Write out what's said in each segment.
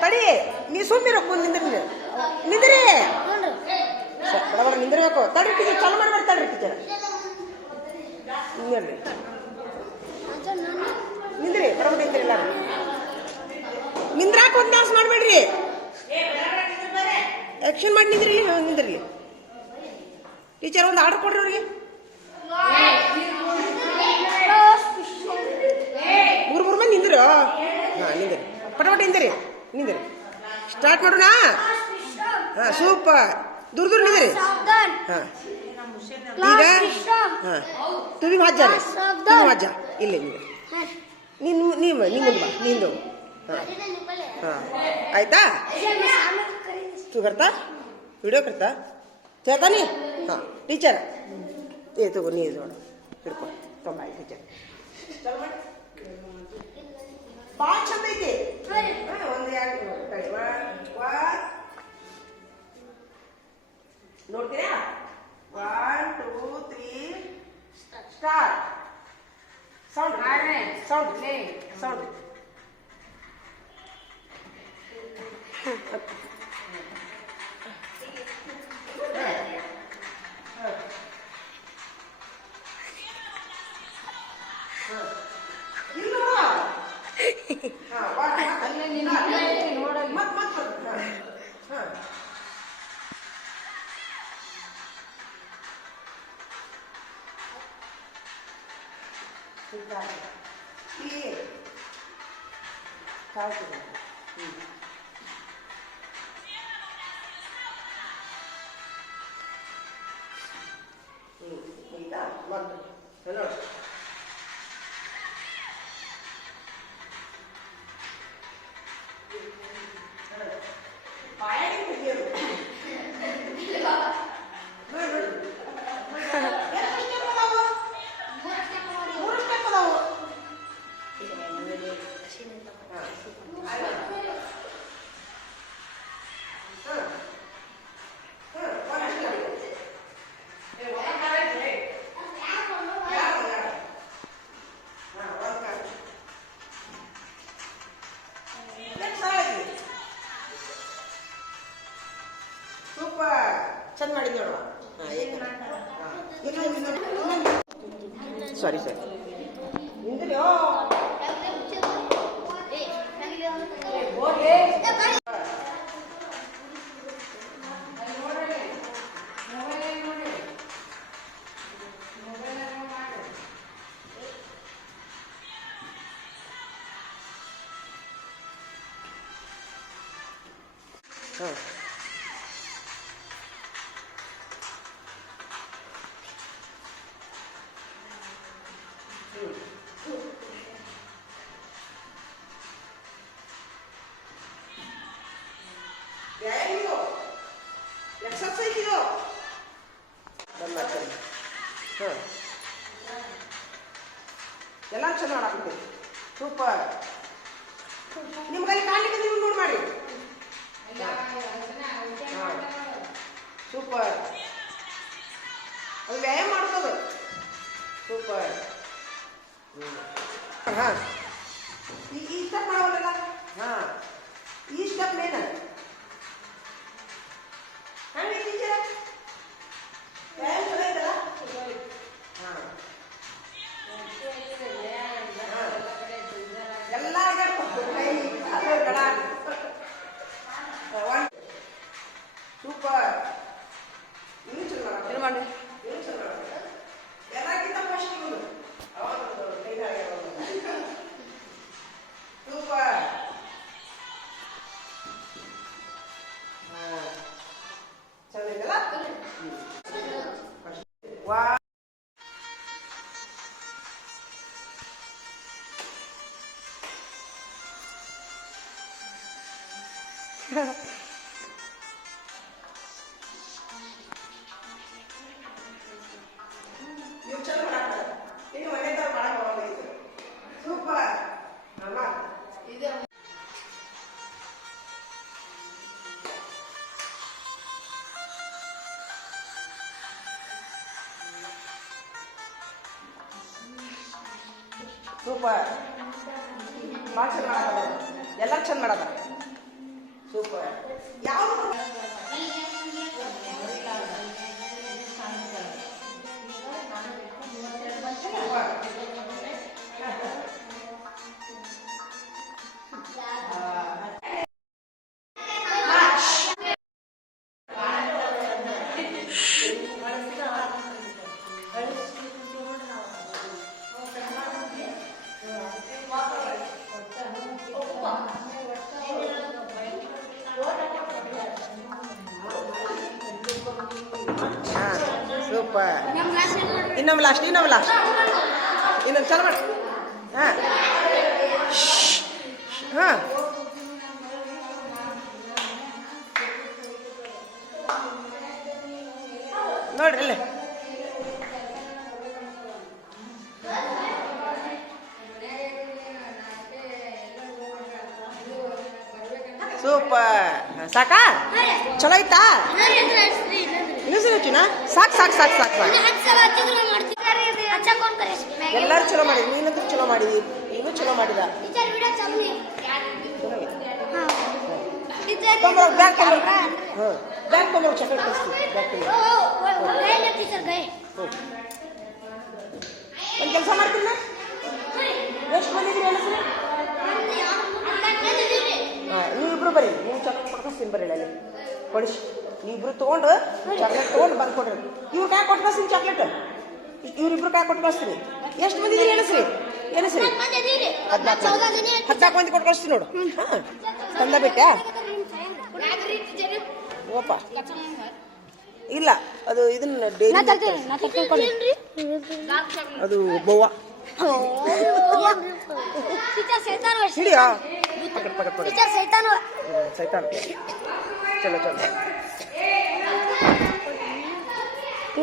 ತಡಿ ನೀ ಸುಮ್ಮಿರ ನಿಂದ್ರಿ ನಿಂದ್ರಿ ಬಡಬಡ ತಡ್ರಿ ಟೀಚರ್ ಚಾಲು ಮಾಡಿ ತಡ್ರಿ ಟೀಚರ್ ನಿಂದ್ರಿ ನಿಂದ್ರಿ ಬಡ ಬಡ ನಿಂದ್ರಿ ಎಲ್ಲಾರು ನಿಂದ್ರಾಕ ಒಂದ್ ಡ್ಯಾನ್ಸ್ ಮಾಡಬೇಡ್ರಿ ಆಕ್ಷನ್ ಮಾಡಿ ನಿಂದ್ರಿ ನಿಂದ್ರಿ ಟೀಚರ್ ಒಂದು ಆರ್ಡರ್ ಕೊಡ್ರಿ ಅವ್ರಿಗೆ ಮೂರು ಮೂರು ಮಂದಿ ನಿಂದ್ರ ಹಾಂ ನಿಂದ್ರಿ ಪಟಪಟ ನಿಂದಿರಿ ನಿಂದಿರಿ. ಸ್ಟಾರ್ಟ್ ಮಾಡೋಣ? ಹಾಂ ಸೂಪರ್ ದೂರ ದೂರ ನಿಂದಿರಿ. ಹಾಂ. ಈಗ? ಹಾಂ. ತುವಿ ಮಜ್ಜ ರೀ ತುವಿ ಹಜ್ಜ ಇಲ್ಲೇ ನೀನು ನೀವು ನಿಮ್ಮ ಬಾ ನಿಂದು ಹಾಂ. ಹಾಂ. ಆಯ್ತಾ? ತು ಕರ್ತಾ? ವಿಡಿಯೋ ಕರ್ತಾ? ಚೇತಾನಿ ಹಾ ಹಾಂ ಟೀಚರ್ ಏ ತಗೋ ನೀ ನೋಡು. ಹಿಡ್ಕೊ. ಟೀಚರ್ ಭಾಳ ಚಂದ ಐತಿ. ಒಂದ್ ಎರಡು ನೋಡ್ತೀರಾ? One two three start sound sound sound hmm ಈಗ ಮೊದಲು ಹಲೋ ಬಾಯಾಗಿ ಚಂದ ಮಾಡಿದ್ ನೋಡುವ? ಸಾರಿ ಸರಿ ನಿಂದ್ರಿ ரிடக்ஷன் நடக்குது. சூப்பர் ಸೂಪರ್ ಅಮ್ಮ ಸೂಪರ್ ಭಾಳ ಚೆನ್ನಾಗಿ ಎಲ್ಲರೂ ಚಂದ ಮಾಡದ ಸೂಪರ್ ಯಾವ ಹಾಂ ಇನ್ನೊಮ್ಮೆ ಲಾಸ್ಟ್ ಇನ್ನೊಮ್ಮೆ ಲಾಸ್ಟ್ ಇನ್ನೊಂದು ಚಲೋ ಮಾಡಿ. ಹಾಂ. ಹಾಂ. ನೋಡ್ರಿ ಅಲ್ಲೇ. ಸೂಪರ್. ಸಾಕಾ? ಚಲೋ ಐತಾ? ಇನ್ನೂ ಸಾಕ್ ಸಾಕ್ ಸಾಕ್ ಸಾಕು ಸಾಕು. ಸಾಕು ಸಾಕು ಎಲ್ಲರೂ ಚಲೋ ಮಾಡಿದ್ವಿ ನೀನಂತೂ ಚಲೋ ಮಾಡಿದಿ ನೀನು ಚಲೋ ಮಾಡಿದ. ಬ್ಯಾಗ್ ತೊಂಬರೋ. ಹಾಂ. ಬ್ಯಾಗ್ ಕಳಿಸ್ತೀವಿ ಒಂದು ಕೆಲಸ ಮಾಡ್ತೀನಿ ಎಷ್ಟು ಬಂದಿದ್ರಿ ಎಲ್ಲ ಸರಿ? ಹಾಂ ನೀವಿಬ್ರು ಬರ್ರಿ ನೀವು ಚಾಕ್ಲೇಟ್ ಕೊಟ್ಕೊಸ್ತೀನಿ ಬರ್ರಿ ಅಲ್ಲಿ. ಕೊಡಿಸಿ. ನೀವಿಬ್ರು ತೊಗೊಂಡು ಚಾಕ್ಲೇಟ್ ತೊಗೊಂಡು ಬಂದು ಕೊಡ್ರಿ ಇವ್ರು ಕಾಯಿ ಕೊಟ್ಕೊಸ್ತೀನಿ ಚಾಕ್ಲೇಟ್ ಇವ್ರಿಬ್ರು ಕಾಯಿ ಕಳಿಸ್ತೀನಿ ಎಷ್ಟು ಮಂದಿ ಎಣಿಸ್ರಿ. ಎಣಿಸ್ರಿ. ಹದಿನಾಲ್ಕು ಮಂದಿ. ಕೊಟ್ಟು ಕಳಿಸ್ತೀನಿ ನೋಡು. ಹಾಂ. ತಂದ ಬಿಟ್ಟಾ? ಓಪ. ಇಲ್ಲ ಅದು ಇದನ್ನ ಡೈಲಿ ಅದು ಬೋವಾ ಸೈತಾನ ಪಕಡ್ ಪಕಡ್ ಪಕಡ್ ಹ್ಮ್, ಚಲೋ ಚಲೋ.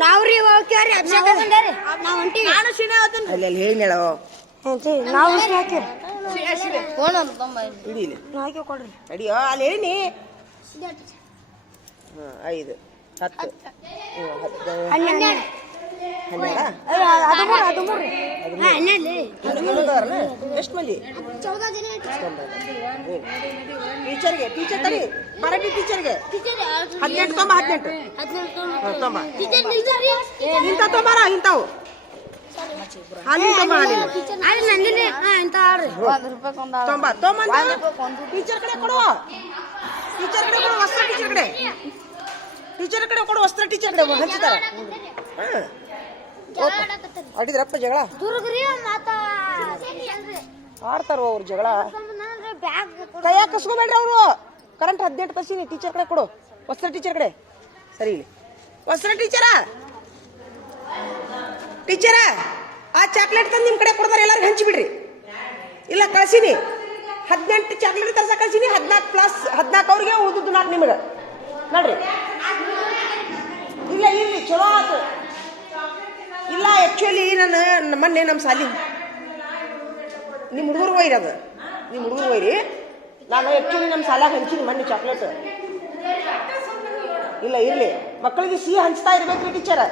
ನಾವ್ರಿ ಹೋಗ್ಯಾರಿ ನಾವ್ ನಾನು ಅಲ್ಲಿ ಅಲ್ಲಿ ಹೇಳಿ ಹೇಳೋ ನಾವು ಹಾಕಿರಿ ಕೊಡ್ರಿ. ಅಡಿಯೋ ಅಲ್ಲಿ ಹೇಳಿ ಹಾಂ ಐದು ಹತ್ತು. ಹನ್ನೆರಡ. ಎಷ್ಟು ಮಂದಿ? ಟೀಚರ್ಗೆ ಟೀಚರ್ ತಡಿ. ಮರಾಠಿ ಟೀಚರ್ಗೆ. ಹದಿನೆಂಟು ತೊಂಬ ಹದಿನೆಂಟು. ತೊಂಬ. ಇಂಥ ತೊಂಬಾರ ಇಂಥವು. ಹಾಲಿನ ತೊಂಬ ಹಾಲಿನ ತೊಂಬ. ತೊಂಬಂದ ಟೀಚರ್ ಕಡೆ ಕೊಡು ಟೀಚರ್ ಕಡೆ ಕೊಡು ವಸ್ತ್ರ ಟೀಚರ್ ಕಡೆ. ಟೀಚರ್ ಕಡೆ ಕೊಡು ವಸ್ತ್ರ ಟೀಚರ್ ಕಡೆ ಹಂಚ್ತಾರೆ ಆಡಿದ್ರಪ್ಪ ಜಗಳ ಆಡ್ತಾರೋ ಅವ್ರು ಜಗಳ? ಕೈಯಾಗ ಕಸ್ಕೋಬೇಡ್ರಿ ಅವರು. ಕರೆಂಟ್ ಹದಿನೆಂಟು ಕಸಿನಿ ಟೀಚರ್ ಕಡೆ ಕೊಡು. ವಸ್ತ್ರ ಟೀಚರ್ ಕಡೆ. ಸರಿ ಇಲ್ಲಿ. ವಸ್ತ್ರ ಟೀಚರ ಟೀಚರ ಆ? ಚಾಕ್ಲೇಟ್ ತಂದು ನಿಮ್ಮ ಕಡೆ ಕೊಡ್ತಾರೆ, ಎಲ್ಲರಿಗೂ ಹಂಚಿಬಿಡ್ರಿ ಇಲ್ಲ, ಕಳ್ಸೀನಿ. ಹದಿನೆಂಟು ಚಾಕ್ಲೇಟ್ ತರ್ಸ ಕಳ್ಸೀನಿ ಹದಿನಾಲ್ಕು ಪ್ಲಸ್ ಹದಿನಾಲ್ಕು ಅವ್ರಿಗೆ ಉಳಿದುದು ನಾಲ್ಕು ನಿಮಗೆ. ನೋಡ್ರಿ. ಇಲ್ಲ, ಇಲ್ಲಿ ಚಲೋ ಆತು. ಇಲ್ಲ ಆ್ಯಕ್ಚುಲಿ ನಾನು ಮೊನ್ನೆ ನಮ್ಮ ಸಾಲಿ ನಿಮ್ಮ ಹುಡುಗರು ಒಯ್ರಿ ಅದು. ನಿಮ್ಮ ಹುಡುಗರು ಒಯ್ರಿ. ನಾನು ಆ್ಯಕ್ಚುಲಿ ನಮ್ಮ ಸಾಲಾಗ ಹಂಚಿನಿ ಮೊನ್ನೆ ಚಾಕ್ಲೇಟ್ ಇಲ್ಲ ಇರಲಿ ಮಕ್ಕಳಿಗೆ ಸಿಹಿ ಹಂಚ್ತಾ ಇರಬೇಕು ಟೀಚರ್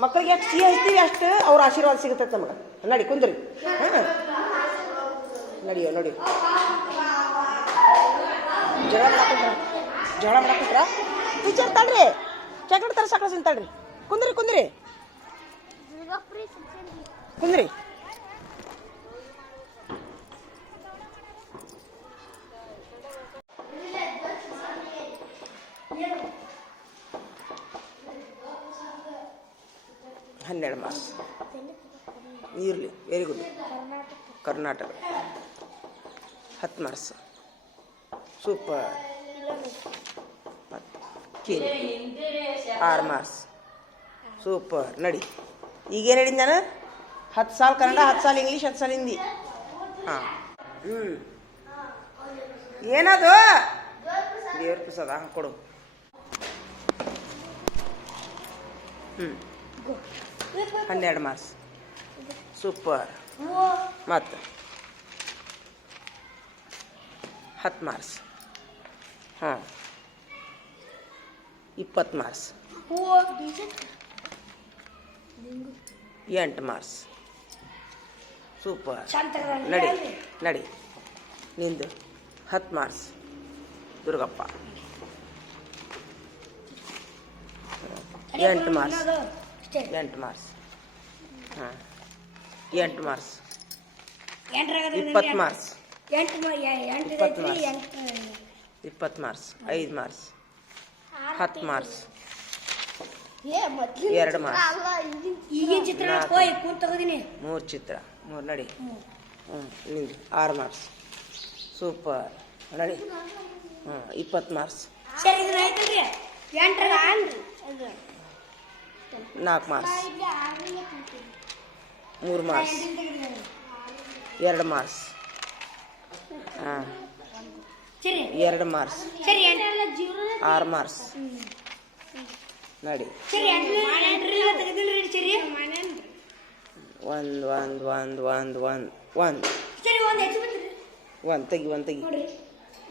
ಮಕ್ಕಳಿಗೆ ಎಷ್ಟು ಸಿಹಿ ಹಂಚ್ತೀವಿ ಅಷ್ಟು ಅವ್ರ ಆಶೀರ್ವಾದ ಸಿಗುತ್ತೆ ನಮಗೆ ನಡಿ ಕುಂದ್ರಿ ಹಾಂ ನಡಿಯೋ ನೋಡಿ ಜಗಳ ಮಾಡಾಕಂತ್ರ ಜಗಳ ಮಾಡಾಕಂತ್ರ ಟೀಚರ್ ತಡ್ರಿ ಚಾಕ್ಲೇಟ್ ತರ್ಸಾಕಳ್ಸಿನ ತಡ್ರಿ ಕುಂದ್ರಿ ಕುಂದ್ರಿ ಕುಂದ್ರಿ ಹನ್ನೆರಡು ಮಾರ್ಕ್ಸ್. ಇರಲಿ ವೆರಿ ಗುಡ್ ಕರ್ನಾಟಕ. ಹತ್ತು ಮಾರ್ಸ್ ಸೂಪರ್ ಕೇಳಿ. ಆರು ಮಾರ್ಸ್ ಸೂಪರ್ ನಡಿ. ಈಗೇನು ಹೇಳಿದ್ ನಾನು? ಹತ್ತು ಸಾಲ ಕನ್ನಡ, ಹತ್ತು ಸಾಲ ಇಂಗ್ಲೀಷ್, ಹತ್ತು ಸಾಲ ಹಿಂದಿ. ಹಾಂ. ಹ್ಞೂ ಏನದು? ದೇವ್ರ ಪ್ರಸಾದ ಹಾಂ ಕೊಡು. ಹ್ಞೂ ಹನ್ನೆರಡು ಮಾರ್ಕ್ಸ್ ಸೂಪರ್ ಮತ್ತು ಹತ್ತು ಮಾರ್ಕ್ಸ್ ಹಾಂ ಇಪ್ಪತ್ತು ಮಾರ್ಕ್ಸ್ ಎಂಟು ಮಾರ್ಕ್ಸ್ ಸೂಪರ್ ನಡಿ ನಡಿ ನಿಂದು ಹತ್ತು ಮಾರ್ಕ್ಸ್ ದುರ್ಗಪ್ಪ ಎಂಟು ಮಾರ್ಕ್ಸ್ ಎಂಟು ಮಾರ್ಕ್ಸ್. ಹಾಂ. ಎಂಟು ಮಾರ್ಕ್ಸ್. ಇಪ್ಪತ್ತು ಮಾರ್ಕ್ಸ್. ಇಪ್ಪತ್ತು ಮಾರ್ಕ್ಸ್. ಇಪ್ಪತ್ತು ಮಾರ್ಕ್ಸ್. ಐದು ಮಾರ್ಕ್ಸ್. ಹತ್ತು ಮಾರ್ಕ್ಸ್. ಎರಡು ಮಾರ್ಕ್ಸ್. ಮೂರು ಚಿತ್ರ. ಮೂರು ನಡಿ. ಹ್ಞೂ ನಿಂದು ಆರು ಮಾರ್ಕ್ಸ್. ಸೂಪರ್. ನಡಿ. ಹ್ಞೂ ಇಪ್ಪತ್ತು ಮಾರ್ಕ್ಸ್. ನಾಲ್ಕು ಮಾರ್ಕ್ಸ್ ಮೂರು ಮಾರ್ಕ್ಸ್ ಎರಡು ಮಾರ್ಕ್ಸ್ ಹಾಂ ಸರಿ ಎರಡು ಮಾರ್ಕ್ಸ್ ಸರಿ ಎಂಟು ಆರು ಮಾರ್ಕ್ಸ್ ನಡಿ ಸರಿ ಎಂಟು ಎಂಟ್ರಿಂದ ತೆಗೆದಿಲ್ರಿ ಸರಿ ಒಂದು ಒಂದು ಒಂದು ಒಂದು ಒಂದು ಒಂದು ಸರಿ ಒಂದ್ ಹೆಚ್ಚು ಬಿಡ್ತೀರಿ ಒಂದು ತೆಗಿ ಒಂದು ತೆಗಿ ನೋಡ್ರಿ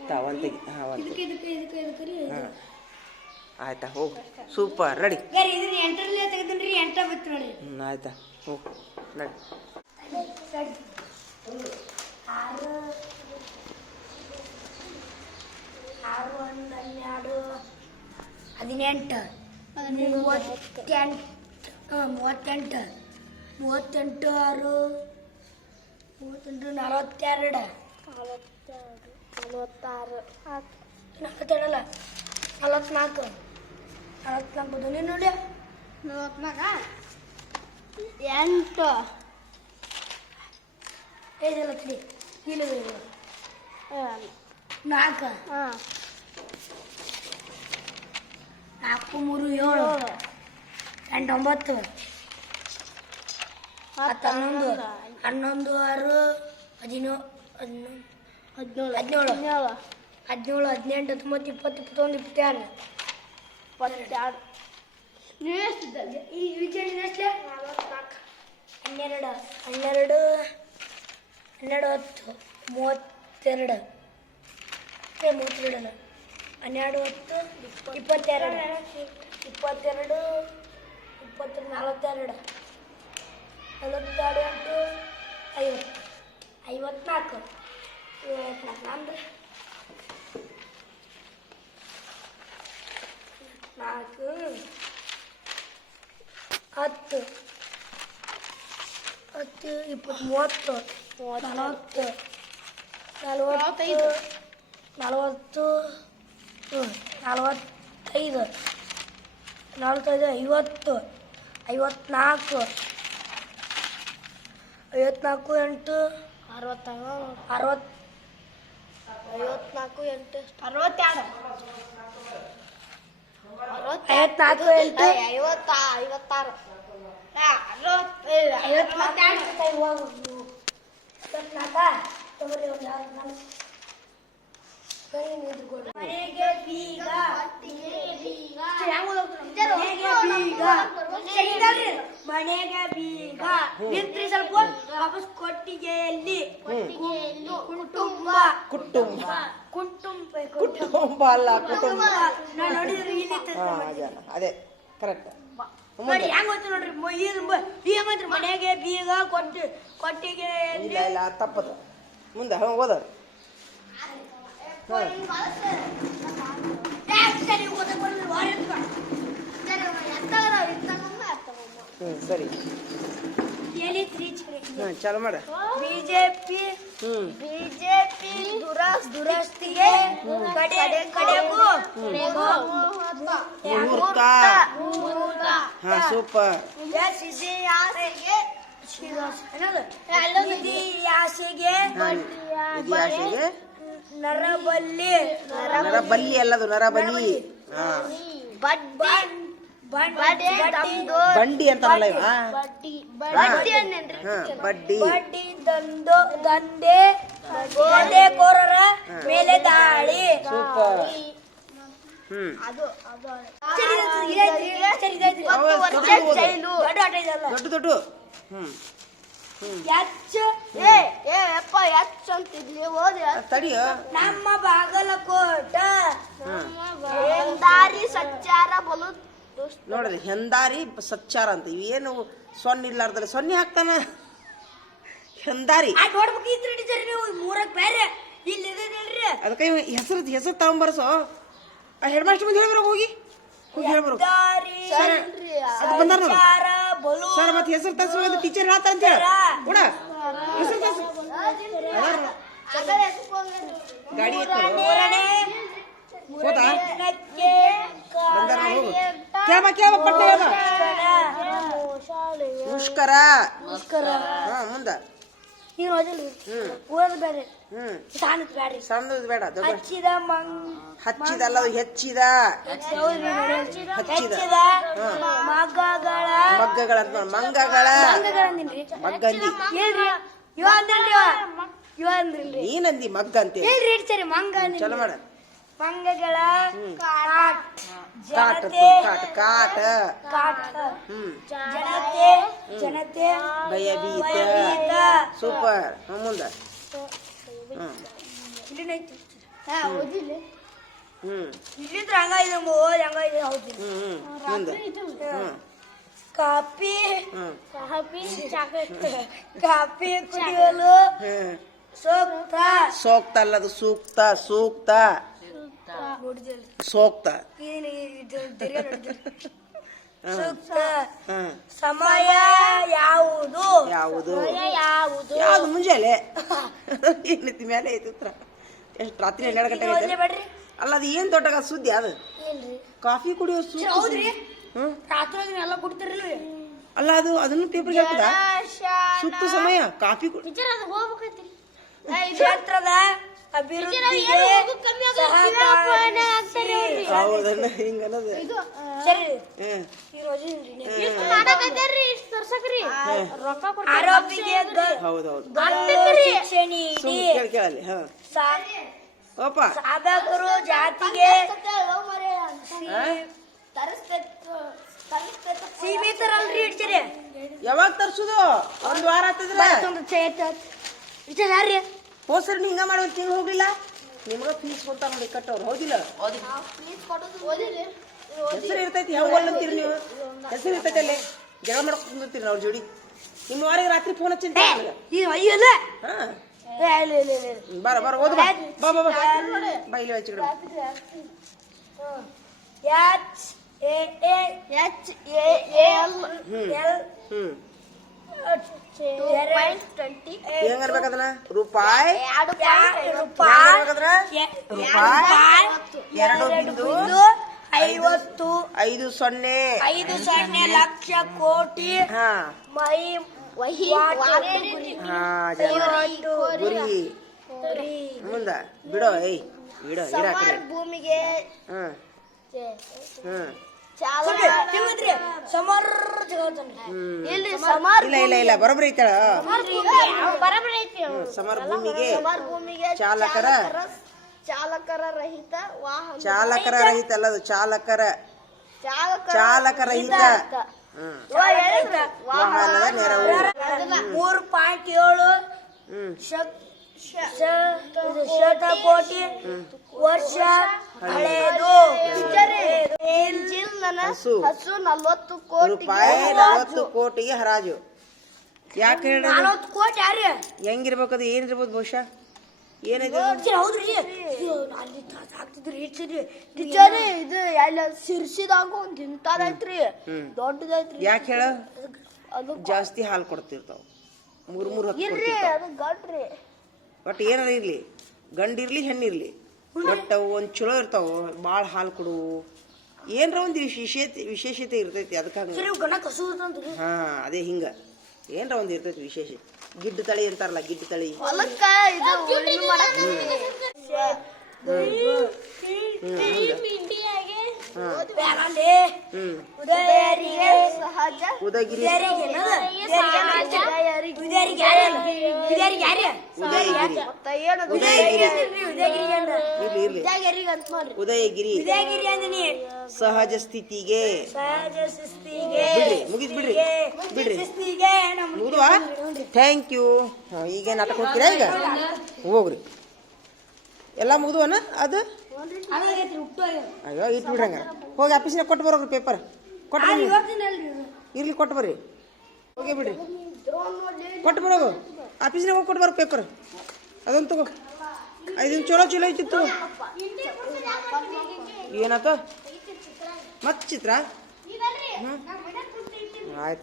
ತಾ ಒಂದು ತೆಗಿ ಹಾಂ ಒಂದು ಇದಕ್ಕೆ ತೆಗಿ ಇದಕ್ಕೆ ಇದಕ್ಕೆ ಇದಕ್ಕೆ ರೀ ಹಾಂ ಆಯ್ತಾ ಹೋಗು. ಸೂಪರ್ ರೆಡಿ ಹ್ಞೂ ಆಯ್ತಾ ಹೋಗು ನಡಿ ಆರು ಆರು ಒಂದು ಹನ್ನೆರಡು ಹದಿನೆಂಟು ಮೂವತ್ತೆಂಟು ಹಾಂ ಮೂವತ್ತೆಂಟು ಮೂವತ್ತೆಂಟು ಆರು ಮೂವತ್ತೆಂಟು ನಲವತ್ತೆರಡು ನಲವತ್ತಾರು. ನಲವತ್ತೆರಡಲ್ಲ ನಲವತ್ನಾಲ್ಕು ನಲವತ್ನಾಲ್ಕು ಬದಲಿ ನೋಡಿ ನಲವತ್ನಾಲ್ಕ ಎಂಟು ಐದಲ್ಲ ತಡಿ ಇಲ್ಲ ಆ, ನಾಲ್ಕು ಆ, ನಾಲ್ಕು ಮೂರು ಏಳು ಎಂಟು ಒಂಬತ್ತು ಹತ್ತು ಹನ್ನೊಂದು ಹನ್ನೊಂದು ಆರು ಹದಿನೋ ಹನ್ನೊಂದು ಹದಿನೇಳು ಹದಿನೇಳು ಹದಿನೇಳು ಹದಿನೇಳು ಹದಿನೆಂಟು ಹತ್ತೊಂಬತ್ತು ಇಪ್ಪತ್ತು ಇಪ್ಪತ್ತೊಂದು ಇಪ್ಪತ್ತೆರಡು. ಇಪ್ಪತ್ತೆರಡು. ನೀವು ಎಷ್ಟಿದ್ದಲ್ಲಿ ಈ ವಿಜಯ್ ಎಷ್ಟೇ ಹನ್ನೆರಡು. ಹನ್ನೆರಡು ಹನ್ನೆರಡು ಹತ್ತು ಮೂವತ್ತೆರಡು. ಏ ಮೂವತ್ತೆರಡಲ್ಲ. ಹನ್ನೆರಡು ಹತ್ತು ಇಪ್ಪತ್ತೆರಡು. ಇಪ್ಪತ್ತೆರಡು ಇಪ್ಪತ್ತೆರಡು ನಲವತ್ತೆರಡು. ನಲವತ್ತೆರಡು ಎಂಟು ಐವತ್ತು. ಐವತ್ನಾಲ್ಕು. ಐವತ್ನಾಲ್ಕು ಅಂದ್ರೆ ನಾಲ್ಕು ಹತ್ತು ಹತ್ತು ಇಪ್ಪತ್ತು ಮೂವತ್ತು. ನಲವತ್ತು ನಲವತ್ತೈದು. ನಲವತ್ತು ನಲವತ್ತೈದು ನಲವತ್ತೈದು ಐವತ್ತು ಐವತ್ನಾಲ್ಕು ಐವತ್ನಾಲ್ಕು ಎಂಟು ಅರವತ್ತಾರು. ಅರವತ್ತು ಐವತ್ನಾಲ್ಕು ಎಂಟು. ಅರವತ್ತೆರಡು. ಐವತ್ನಾಲ್ಕು ಎಂಟು. ಐವತ್ತ ಐವತ್ತಾರು. ಮನೆಗೆ ಬೀಗ. ಮನೆಗೆ ಬೀಗ. ನಿಂತ್ರಿ ಸ್ವಲ್ಪ. ವಾಪಸ್ ಕೊಟ್ಟಿಗೆಯಲ್ಲಿ. ಕುಟುಂಬ. ಕುಟುಂಬ. ಕುಟುಂಬ ಕುಟುಂಬ ಅಲ್ಲ ಕುಟುಂಬ. ನಾ ನೋಡಿದ್ರೆ ಇಲ್ಲಿ ಹಾಂ ಅದೇ ಕರೆಕ್ಟ್ ನೋಡಿ ಹೆಂಗ್ ಗೊತ್ತು ನೋಡ್ರಿ ಈಗ ಮನೆಗೆ ಬೀಗ ಕೊಟ್ಟಿ ಕೊಟ್ಟಿಗೆ ಇಲ್ಲ ಇಲ್ಲ ತಪ್ಪದು. ಮುಂದೆ ಹ್ಞೂ ಓದ. ಹ್ಞೂ ಸರಿ ಹಾಂ ಚಾಲು ಮಾಡ. ಬಿಜೆಪಿ ಹ್ಞೂ ಬಿಜೆಪಿ. ದುರಸ್ತಿಗೆ ಕಡೆ ಕಡೆಗೂ ಮುಹೂರ್ತ. ಹಾಂ ಸೂಪರ್ ನರಬಲ್ಲಿ ನರಬಲ್ಲಿ ಅಲ್ಲದು ನರಬಲಿ. ಹಾಂ. ಬಡ್ಡಿ. ಬಡ್ಡಿ ಬಂಡಿ ಅಂತ ಇವ? ಬಡ್ಡಿ. ಬಡ್ಡಿ ಬಡ್ಡಿ. ದಂಡು ದಂಧೆ. ದಂಧೆಕೋರರ ಮೇಲೆ ದಾಳಿ. ಸೂಪರ್. ದೊಡ್ಡ ದೊಡ್ಡ ನಮ್ಮ ಬಾಗಲಕೋಟ ಹೆಂದಾರಿ ಸಚ್ಚಾರ ಬಲು ನೋಡ್ರಿ ಹೆಂದಾರಿ ಸಚ್ಚಾರ ಅಂತ. ಏನು ಸೊನ್ನೆ ಇರ್ಲಾರ್ದಲ್ಲ ಸೊನ್ನೆ ಹಾಕ್ತಾನ? ಹೆಂದಾರಿ ಆ ನೋಡ್ಬೇಕು ಇದ್ರಿ ಟೀಚರ್ ನೀವು ಮೂರಕ್ ಬೇರೆ ಇಲ್ಲಿ ಇದೆ ನೋಡ್ರಿ ಅದಕ್ಕೆ ಹೆಸರು ಹೆಸರು ತಗೊಂಬರ್ಸೋ ಆ ಹೆಡ್ ಮಾಸ್ಟರ್ ಮುಂದೆ ಹೇಳ್ಬರೋ ಹೋಗಿ ಹೋಗಿ ಹೇಳ್ಬರೋ ದಾರಿ ಅದು ಬಂದಾರ ನೋಡು. ಸಂಚಾರ ಬಲು ಸರ್ ಮತ್ತೆ ಹೆಸರು ತರ್ಸು ಅಂತ ಟೀಚರ್ ಹೇಳ್ತಾರ ಅಂತ ಹೇಳ. ಕೂಡ. ಹೆಸರು ತರ್ಸು. ಗಾಡಿ ಎತ್ತ್ ನೋಡು. ಮೂರನೇ ಹೋದಾ? ದಿನಕ್ಕೆ ಬಂದಾರ ಹೋಗು. ಕೇಳ್ಬಾ ಕೇಳ್ಬಾ ಪಟ್ಟ ಹೇಳ್ಬಾ ಮುಷ್ಕರ ಹಾ ಮುಂದ. ನೀನು ಓದಿಲ್ಲ ಹ್ಮ್. ಓದ್ ಬೇಡ್ರಿ. ಹ್ಮ್. ಸಾಣತ್ ಬೇಡ್ರಿ ಸಣ್ಣದು ಬೇಡ ದೊಡ್ಡ ಹಚ್ಚಿದ ಮಂಗ್ ಹಚ್ಚಿದಲ್ಲ ಅದು ಹೆಚ್ಚಿದ. ಹಚ್ಚಿದ. ಮಗ್ಗಗಳ. ಮಗಗಳ. ಮಗ್ಗಂದಿ. ಹೇಳ್ರಿ. ಇವ ಅಂದ್ರಿ ಇವ. ಅಂದ್ರಿ ನೀನಂದಿ ಮಗ್ಗ ಅಂತ. ಹೇಳ್ರಿ ಚಲೋ ಮಾಡ. ಮಂಗಗಳ ಕಾಟ್. ಕಾಟ ಜನತೆ ಕಾಟ ಕಾಟ. ಕಾಟ. ಹ್ಮ್. ಜನತೆ ಜನತೆ. ಭಯಭೀತ. ಸೂಪರ್. ಹ್ಮ್ ಮುಂದ. ಹ್ಮ್. ಇಲ್ಲಿನೈತಿ. ಹ್ಮ್. ಇಲ್ಲಿಂದ್ರ ಹಂಗ ಇದೆ ಹಂಗ ಇದೆ ಹೌದು. ಹ್ಮ್ ಹ್ಮ್. ಮುಂದ. ಹ್ಮ್. ಕಾಫಿ ಹ್ಮ್. ಕಾಫಿ ಕುಡಿಯಲು ಹ್ಮ್. ಸೂಕ್ತ. ಸೂಕ್ತ ಅಲ್ಲ ಅದು ಸೂಕ್ತ ಸೂಕ್ತ. ಸೂಕ್ತ? ಸೂಕ್ತ? ಸಮಯ ಯಾವುದು? ಯಾವುದು? ಯಾವುದು? ಯಾವ್ದು ಮುಂಜಾನೆ? ಏನಿತ್ತು ಮೇಲೆ ಐತಿ ಉತ್ತರ? ಎಷ್ಟು ರಾತ್ರಿ ಹನ್ನೆರಡು ಗಂಟೆ ಐತೆ? ಅಲ್ಲ ಅದು ಏನ್ ದೊಡ್ಡ ಸುದ್ದಿ ಅದು? ಕಾಫಿ ಕುಡಿಯೋ ಸುದ್ದಿ. ಹೌದ್ರಿ ರಾತ್ರಿ ಅದನ್ನ ಎಲ್ಲ ಕುಡ್ತಿರಲ್ರಿ ಅಲ್ಲ ಅದು ಅದನ್ನು ಪೇಪರ್ ಹಾಕುದ? ಸುತ್ತು ಸಮಯ ಕಾಫಿ ಕುಡಿ ಕ್ಷೇತ್ರದ ಅಭಿವೃದ್ಧಿಗೆ ಹಿಂಗ? ಹ್ಮ್. ಆರೋಪಿಗೆ ಶಿಕ್ಷಣ ಕೇಳ ಹಾ. ಸಾ- ಓಪ ಸಾಧಕರು ಜಾತಿಗೆ ಸೀಮಿತರಲ್ರಿ ಇಡ್ತೀರಿ ಯಾವಾಗ ತರ್ಸುದು? ಒಂದ್ ವಾರ ಆಗ್ತದ್ರ ಯಾರ್ರಿ? ಹೋದ್ ನೀ ಹಿಂಗ ಮಾಡಿ ಒಂದು ತಿಂಗಳು ಹೋಗ್ಲಿಲ್ಲ ನಿಮ್ಗ ಫೀಸ್ ಕೊಡ್ತಾರ ನೋಡಿ ಕಟ್ಟವ್ರು ಹೌದಿಲ್ಲ ಹೆಸರು ಇರ್ತೈತಿ ಯಾವ ಅಂತೀರಿ ನೀವು ಹೆಸರು ಇರ್ತೈತಿ ಅಲ್ಲಿ ಜಗಳ ಕುಂದಿರ್ತೀರಿ ಅವ್ರ ಜೋಡಿ ನಿಮ್ಮ ವಾರಿಗೆ ರಾತ್ರಿ ಫೋನ್ ಹಚ್ಚಿಂತ. ಬರ ಬರ ಓದು ಬಾ ಬಾ ಬಾ ಬಾ ಬಾ ಇಲ್ಲಿ ಹಚ್ಚಿ H A A H A L hmm L hmm point twenty ಹೆಂಗ್ ಅನ್ಬೇಕು ರೂಪಾಯಿ? ರೂಪಾಯಿ ಎರಡು ಬಿಂದು ಐವತ್ತು. ಐದು ಸೊನ್ನೆ. ಐದು ಸೊನ್ನೆ ಲಕ್ಷ ಕೋಟಿ. ಹಾ. ಮೈ ವಹಿ ಗುರಿ. ಮುಂದ. ಬಿಡೋ ಏಯ್. ಬಿಡೋ ಭೂಮಿಗೆ ಹ್ಮ್ ಹ್ಮ್ ಚಾಲಕ ನಿಮ್ಮದ್ರಿ ಸಮರ್ ಜಗತ್ತನ್ರಿ ಹ್ಮ್. ಇಲ್ಲಿ ಸಮರ್ ಇಲ್ಲ ಇಲ್ಲ ಇಲ್ಲ ಬರೋಬ್ಬರಿ ಐತಳ. ಬರಬರಿ ಐತಿ. ಹ್ಮ್, ಸಮರ್ ಭೂಮಿಗೆ ಸಮರ್ ಭೂಮಿಗೆ ಚಾಲಕರ. ಚಾಲಕರ ರಹಿತ ವಾಹನ. ಚಾಲಕರ ರಹಿತ. ಅಲ್ಲ ಅದು ಚಾಲಕರ. ಚಾಲಕ ರಹಿತ. ವಾಹನ ವಾಹನದ ನೆರವು. ಮೂರು ಪಾಯಿಂಟ್ ಏಳು ಹ್ಮ್. ಶತ್- ಶ- ಇದು ಶತಕೋಟಿ ವರ್ಷ ಹಳೆಯದು ಹಸು. ಹಸು ನಲ್ವತ್ತು ಕೋಟಿ ರೂಪಾಯಿ ನಲವತ್ತು ಕೋಟಿಗೆ ಹರಾಜು. ಯಾಕೆ ಹೇಳಿ ನಲವತ್ತು ಕೋಟಿ ಯಾರು ಹೆಂಗಿರ್ಬೇಕು ಅದು? ಏನಿರ್ಬೋದು ಬಹುಶಃ? ಏನೈತೆ ಹೌದ್ರಿ. ಇದು ಅಲ್ಲಿ ಹಾಕ್ತಿದ್ರಿ ಟೀಚರ್ ಇದು ಎಲ್ಲ ಸಿರ್ಸಿದಾಗ ಒಂದು ಇಂಥದೈತ್ರಿ. ದೊಡ್ಡದೈತ್ರಿ. ಯಾಕೆ ಹೇಳ? ಅದು ಜಾಸ್ತಿ ಹಾಲು ಕೊಡ್ತಿರ್ತಾವ. ಮೂರ್ ಮೂರ್ ಹತ್ತು ಕೊಡ್ತಿರ್ತಾವ. ಅದು ಗಡ್ರಿ. ಬಟ್ ಏನಾರ ಇರಲಿ ಗಂಡಿರಲಿ ಹೆಣ್ಣಿರಲಿ ಒಟ್ಟು ಅವು ಒಂದು ಚಲೋ ಇರ್ತಾವ ಭಾಳ ಹಾಲು ಕೊಡು. ಏನರ ಒಂದು ವಿಶೇಷತೆ ವಿಶೇಷತೆ ಇರ್ತೈತಿ ಅದಕ್ಕೆ ಹಾಂ ಅದೇ ಹಿಂಗೆ. ಏನರ ಒಂದು ಇರ್ತೈತಿ ವಿಶೇಷ ಗಿಡ್ಡ ತಳಿ ಅಂತಾರಲ್ಲ ಗಿಡ್ಡ ತಳಿ. ಹ್ಞೂ ಇದು ಉದಯಗಿರಿ. ಉದಯಗಿರಿ. ಸಹಜ ಸ್ಥಿತಿಗೆ. ಸಹಜ ಸ್ಥಿತಿಗೆ. ಬಿಡ್ರಿ ಮುಗಿದ್ ಬಿಡ್ರಿ. ಥ್ಯಾಂಕ್ ಯು ಈಗ ನಾಟಕ ಹೋಗ್ತೀರಾ ಈಗ? ಹೋಗ್ರಿ. ಎಲ್ಲ ಮುಗಿದ್ವನ ಅದು? ಅಯ್ಯೋ ಇಟ್ಟು ಬಿಡ್ರಂಗ. ಹೋಗಿ ಆಫೀಸ್ನಾಗ ಕೊಟ್ಟು ಬರೋಗ್ರಿ ಪೇಪರ್ ಕೊಟ್ಟು. ಇರ್ಲಿ ಕೊಟ್ಟು ಬರ್ರಿ. ಹೋಗಿ ಬಿಡ್ರಿ. ಕೊಟ್ಟು ಬರೋಗು ಆಫೀಸ್ನಾಗ ಹೋಗಿ ಕೊಟ್ಟು ಬರೋ ಪೇಪರ್ ಅದೊಂದು ತಗೋ. ಇದು ಚಲೋ ಚಲೋ ಐತಿತ್ತು ಏನಾತ? ಮತ್ತೆ ಚಿತ್ರ? ಆಯ್ತು.